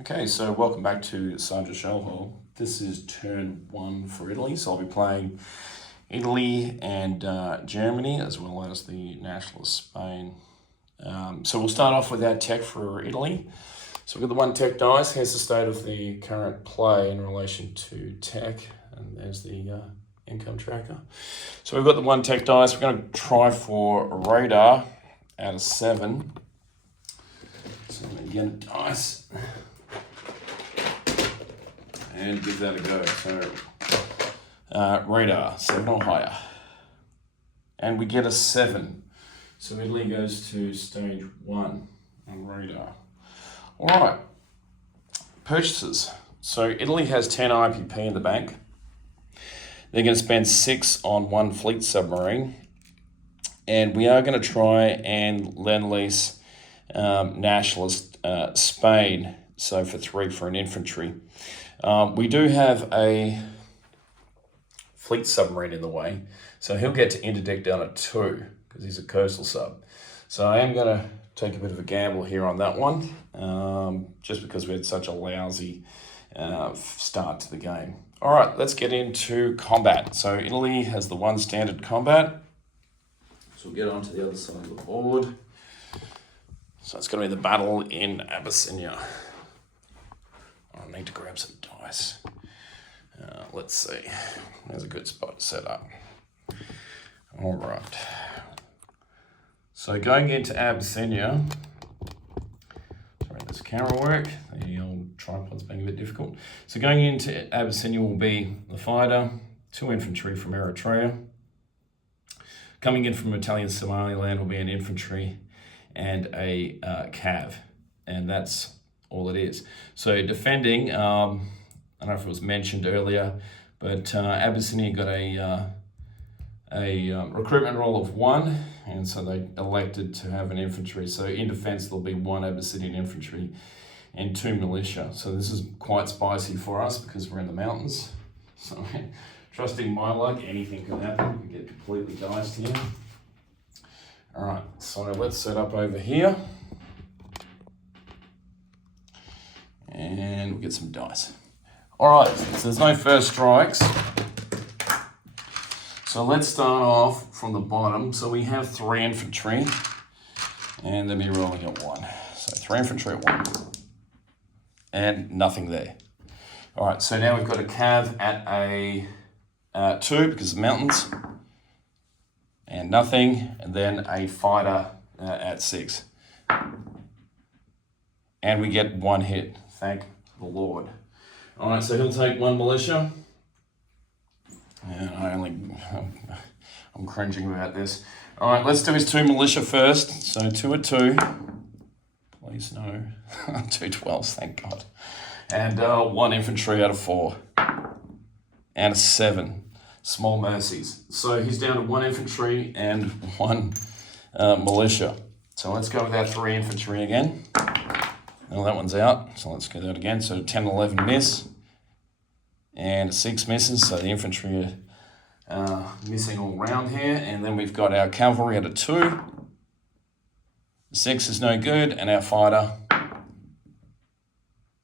Okay, so welcome back to Sergeant Shellhole. This is turn one for Italy, so I'll be playing Italy and Germany, as well as the national of Spain. So we'll start off with our tech for Italy. So we've got the one tech dice. Here's the state of the current play in relation to tech, and there's the income tracker. So we've got the one tech dice. We're going to try for radar out of 7. So I'm going to get a dice and give that a go. So radar, 7 or higher. And we get a 7. So Italy goes to stage 1 on radar. All right, purchases. So Italy has 10 IPP in the bank. They're going to spend 6 on 1 fleet submarine. And we are going to try and lend-lease nationalist Spain, so for 3 for an infantry. We do have a fleet submarine in the way, so he'll get to interdict down at 2 because he's a coastal sub. So I am going to take a bit of a gamble here on that one, just because we had such a lousy start to the game. All right, let's get into combat. So Italy has the 1 standard combat. So we'll get on to the other side of the board. So it's going to be the battle in Abyssinia. I need to grab some dice. Let's see. There's a good spot to set up. All right. So going into Abyssinia, sorry, this camera work. The old tripod's being a bit difficult. So going into Abyssinia will be the fighter, 2 infantry from Eritrea. Coming in from Italian Somaliland will be an infantry and a cav, and that's all it is. So defending, I don't know if it was mentioned earlier, but Abyssinia got a recruitment roll of 1, and so they elected to have an infantry. So in defense, there'll be 1 Abyssinian infantry and 2 militia. So this is quite spicy for us because we're in the mountains. So trusting my luck, anything can happen. We get completely diced here. All right, so let's set up over here. And we'll get some dice. All right, so there's no first strikes. So let's start off from the bottom. So we have 3 infantry, and then we're rolling at 1. So 3 infantry at 1, and nothing there. All right, so now we've got a cav at a 2 because of mountains, and nothing, and then a fighter at 6. And we get 1 hit, thank the Lord. All right, so he'll take 1 militia. And I'm cringing about this. All right, let's do his 2 militia first. So 2 at 2. Please no. 2 12s, thank God. And 1 infantry out of 4. And a 7. Small mercies. So he's down to 1 infantry and 1 militia. So let's go with our 3 infantry again. Well, that one's out, so let's go that again. So 10, 11 miss, and 6 misses, so the infantry are missing all round here. And then we've got our cavalry at a 2. 6 is no good, and our fighter,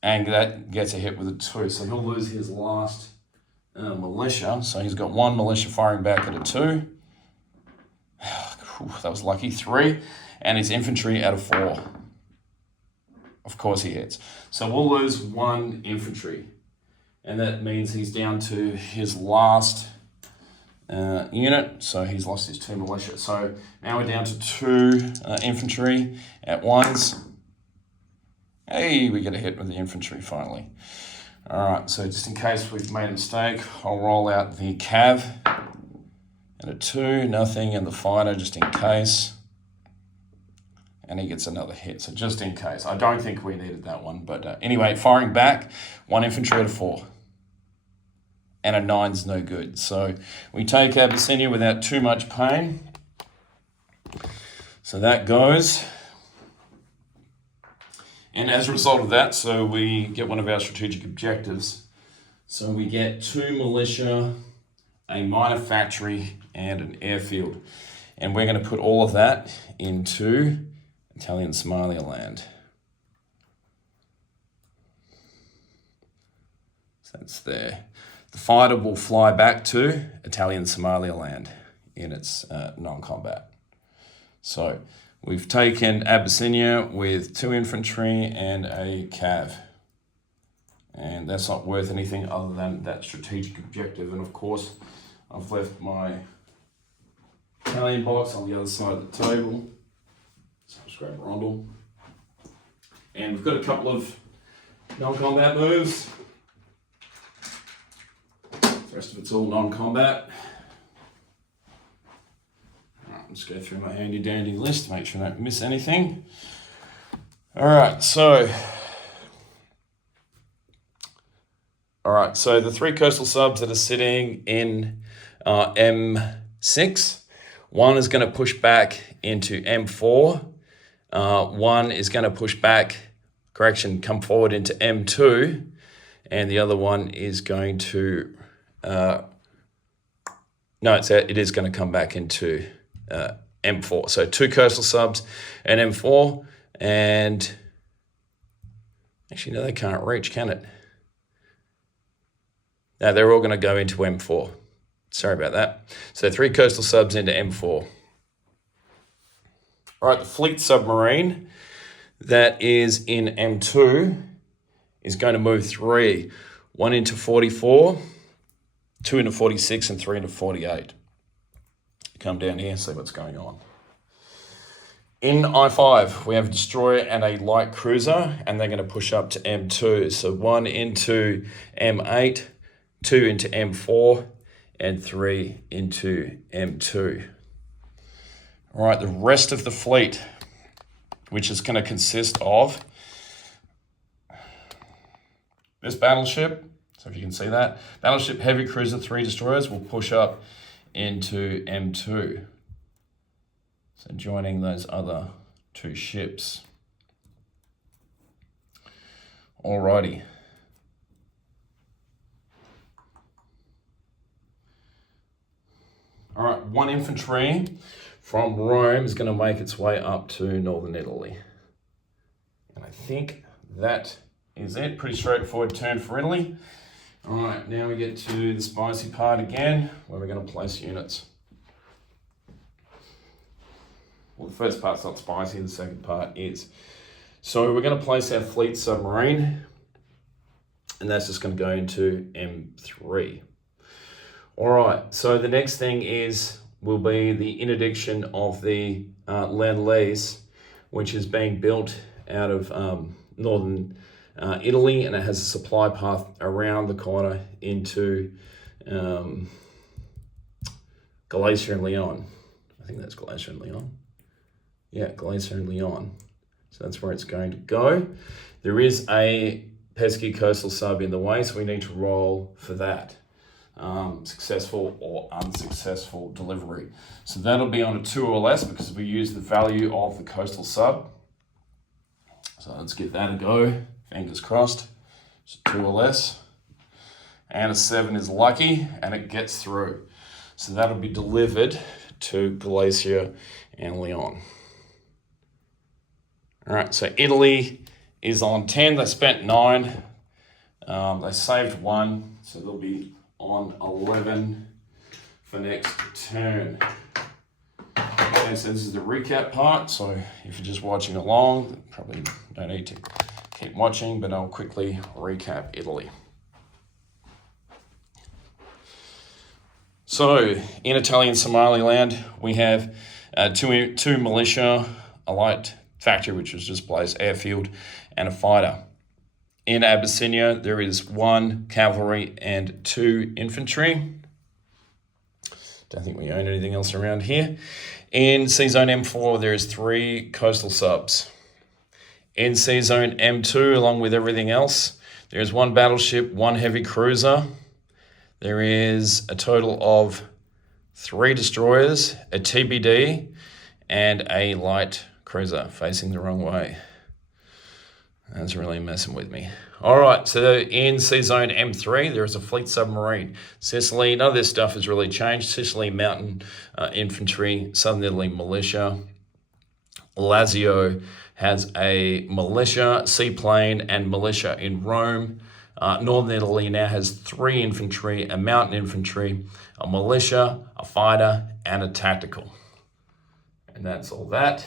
and that gets a hit with a 2. So he'll lose his last militia. So he's got 1 militia firing back at a 2. That was lucky. 3, and his infantry at a 4. Of course he hits. So we'll lose 1 infantry. And that means he's down to his last unit. So he's lost his 2 militia. So now we're down to 2 infantry at 1s. Hey, we get a hit with the infantry finally. All right, so just in case we've made a mistake, I'll roll out the cav at a 2, nothing, and the fighter just in case. And he gets another hit, so just in case. I don't think we needed that one, but anyway, firing back, 1 infantry at a 4. And a 9's no good. So we take Abyssinia without too much pain. So that goes. And as a result of that, so we get one of our strategic objectives. So we get 2 militia, a minor factory, and an airfield. And we're going to put all of that into Italian Somaliland. That's there. The fighter will fly back to Italian Somaliland in its non-combat. So we've taken Abyssinia with 2 infantry and a cav. And that's not worth anything other than that strategic objective. And of course, I've left my Italian box on the other side of the table. So I'll just grab Rondel. And we've got a couple of non-combat moves. The rest of it's all non-combat. Alright, let's go through my handy dandy list to make sure I don't miss anything. Alright, so the 3 coastal subs that are sitting in M6, one is going to push back into M4, one is going to push back, come forward into M2, and the other one is going to it is going to come back into M4. So 2 coastal subs and M4, and actually no, they can't reach, can it? No, they're all going to go into M4. Sorry about that. So 3 coastal subs into M4. All right, the fleet submarine that is in M2 is going to move 3, 1 into 44, 2 into 46, and 3 into 48. Come down here and see what's going on. In I5, we have a destroyer and a light cruiser, and they're going to push up to M2. So 1 into M8, 2 into M4, and 3 into M2. All right, the rest of the fleet, which is going to consist of this battleship. So if you can see that, battleship, heavy cruiser, 3 destroyers will push up into M2. So joining those other 2 ships. Alrighty. All right, 1 infantry from Rome is going to make its way up to northern Italy. And I think that is it. Pretty straightforward turn for Italy. All right, now we get to the spicy part again, where we're going to place units. Well, the first part's not spicy, the second part is. So we're going to place our fleet submarine, and that's just going to go into M3. All right, so the next thing will be the interdiction of the Lend-Lease, which is being built out of northern Italy, and it has a supply path around the corner into Galicia and Leon. I think that's Galicia and Leon. Yeah, Galicia and Leon. So that's where it's going to go. There is a pesky coastal sub in the way, so we need to roll for that. Successful or unsuccessful delivery. So that'll be on a 2 or less because we use the value of the coastal sub. So let's give that a go. Fingers crossed. So 2 or less. And a 7 is lucky and it gets through. So that'll be delivered to Galicia and Leon. All right, so Italy is on 10. They spent 9. They saved 1, so they'll be on 11 for next turn. Okay, so this is the recap part. So if you're just watching along, probably don't need to keep watching, but I'll quickly recap Italy. So in Italian Somaliland, we have two militia, a light factory, which was just placed, airfield, and a fighter. In Abyssinia, there is 1 cavalry and 2 infantry. Don't think we own anything else around here. In C-Zone M4, there is 3 coastal subs. In C-Zone M2, along with everything else, there is 1 battleship, 1 heavy cruiser. There is a total of 3 destroyers, a TBD, and a light cruiser facing the wrong way. That's really messing with me. All right, so in C-Zone M3, there is a fleet submarine. Sicily, none of this stuff has really changed. Sicily Mountain Infantry, Southern Italy Militia. Lazio has a militia, seaplane, and militia in Rome. Northern Italy now has 3 infantry, a mountain infantry, a militia, a fighter, and a tactical. And that's all that.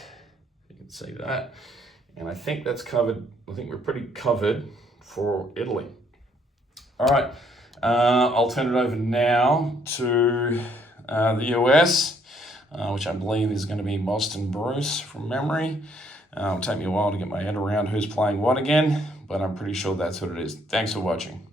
You can see that. And I think that's covered. I think we're pretty covered for Italy. All right. I'll turn it over now to the US, which I believe is going to be Boston Bruce from memory. It'll take me a while to get my head around who's playing what again, but I'm pretty sure that's what it is. Thanks for watching.